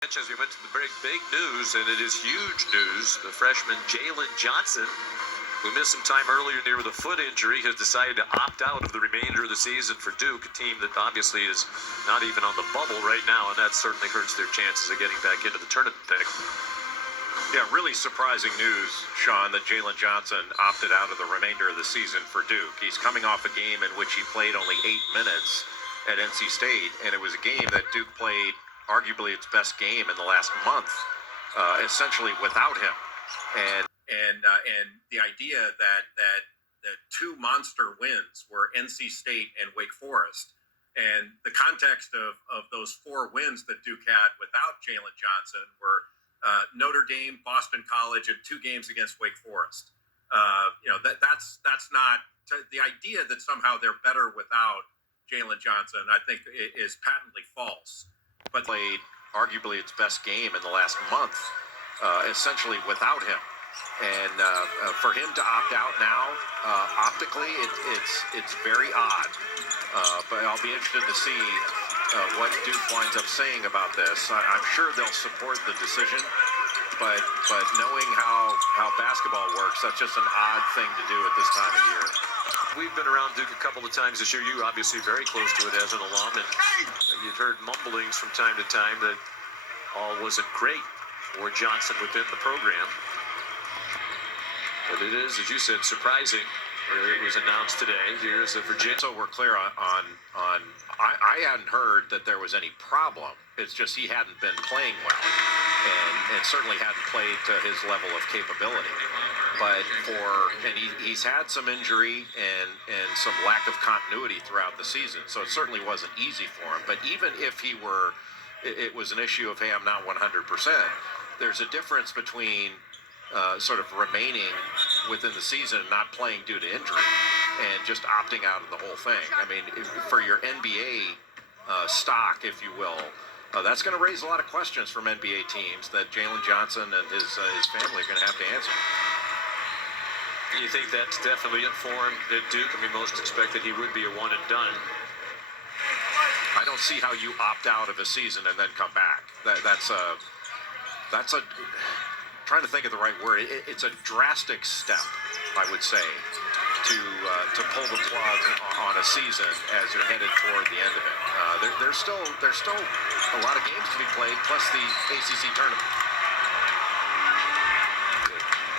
As we went to the big news, and it is huge news, the freshman Jalen Johnson, who missed some time earlier near with a foot injury, has decided to opt out of the remainder of the season for Duke, a team that obviously is not even on the bubble right now, and that certainly hurts their chances of getting back into the tournament thing. Yeah, really surprising news, Sean, that Jalen Johnson opted out of the remainder of the season for Duke. He's coming off a game in which he played only 8 minutes at NC State, and it was a game that Duke played arguably its best game in the last month, essentially without him. And the idea that the two monster wins were NC State and Wake Forest, and the context of those 4 wins that Duke had without Jalen Johnson were Notre Dame, Boston College, and 2 games against Wake Forest. That's not the idea that somehow they're better without Jalen Johnson. I think is patently false. But played arguably its best game in the last month, essentially without him. And for him to opt out now, optically, it's very odd. But I'll be interested to see what Duke winds up saying about this. I'm sure they'll support the decision, but knowing how basketball works, that's just an odd thing to do at this time of year. We've been around Duke a couple of times this year. You obviously very close to it as an alum, and you've heard mumblings from time to time that all wasn't great for Johnson within the program. But it is, as you said, surprising. It was announced today. Here's the Virginia. So we're clear on I hadn't heard that there was any problem. It's just he hadn't been playing well, and certainly hadn't played to his level of capability. But he's had some injury and some lack of continuity throughout the season, so it certainly wasn't easy for him. But even if it was an issue of, hey, I'm not 100%, there's a difference between sort of remaining within the season and not playing due to injury and just opting out of the whole thing. I mean, for your NBA stock, if you will, that's going to raise a lot of questions from NBA teams that Jalen Johnson and his family are going to have to answer. You think that's definitely it for him at Duke? I mean, most expected he would be a one and done. I don't see how you opt out of a season and then come back. That's a trying to think of the right word. It's a drastic step, I would say, to pull the plug on a season as you're headed toward the end of it. There's still a lot of games to be played, plus the ACC tournament.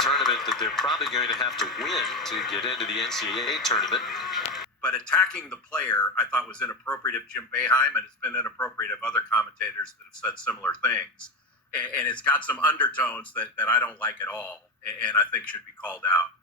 Tournament that they're probably going to have to win to get into the NCAA tournament. But attacking the player, I thought, was inappropriate of Jim Boeheim, and it's been inappropriate of other commentators that have said similar things. And it's got some undertones that I don't like at all, and I think should be called out.